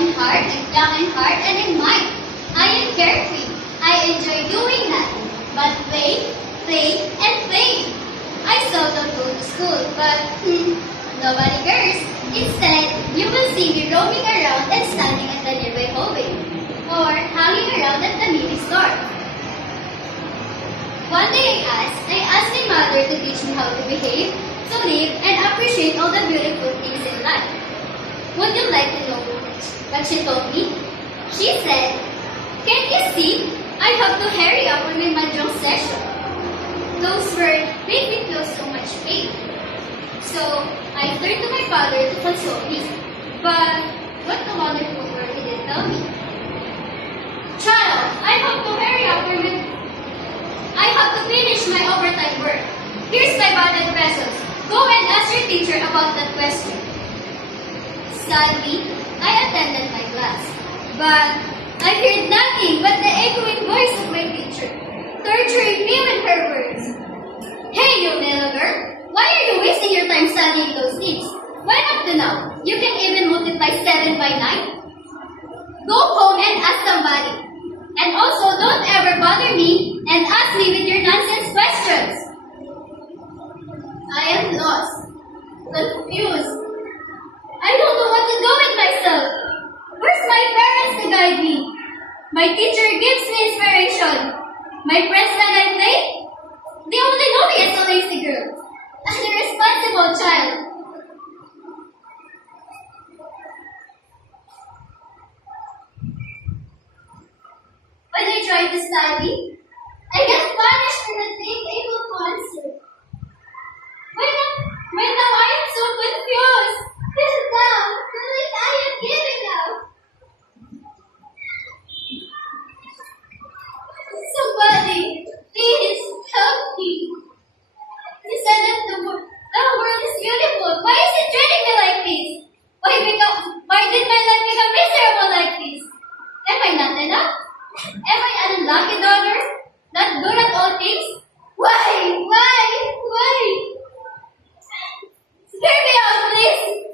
in heart, I'm young in heart, and in mind. I am carefree. I enjoy doing nothing but play, play, and play. I seldom go to school, but nobody cares. Instead, you will see me roaming around and standing at the nearby hallway, or hanging around at the mini store. One day I asked my mother to teach me how to behave, to live, and appreciate all the beautiful things in life. Would you like to know what she told me? She said, "Can't you see? I have to hurry up with my mahjong session." Those words made me feel so much pain. So I turned to my father to console me. But what the wonderful word he did tell me. "Child, I have to hurry up with I have to finish my overtime work. Here's 500 pesos. Go and ask your teacher about that question." Sadly, I attended my class. But I heard nothing but the echoing voice of my teacher, torturing me with her words. "Hey, you little girl, why are you wasting your time studying those things? Why up to now? You can even multiply 7 by 9. Go home and ask somebody. And also, don't ever bother me and ask me with your nonsense questions." I am lost, confused. I don't know what to do with myself. Where's my parents to guide me? My teacher gives me inspiration. My friends that I play, they only know me as a lazy girl, an irresponsible child. When I try to study, I get punished for not being able to answer. When now I am so confused. Now, I am giving up. Somebody, please help me. You said that the world is beautiful. Why is it treating me like this? Why did my life become miserable like this? Am I not enough? Am I an unlucky daughter? Not good at all things? Why? Why? Why? Spare me out, please!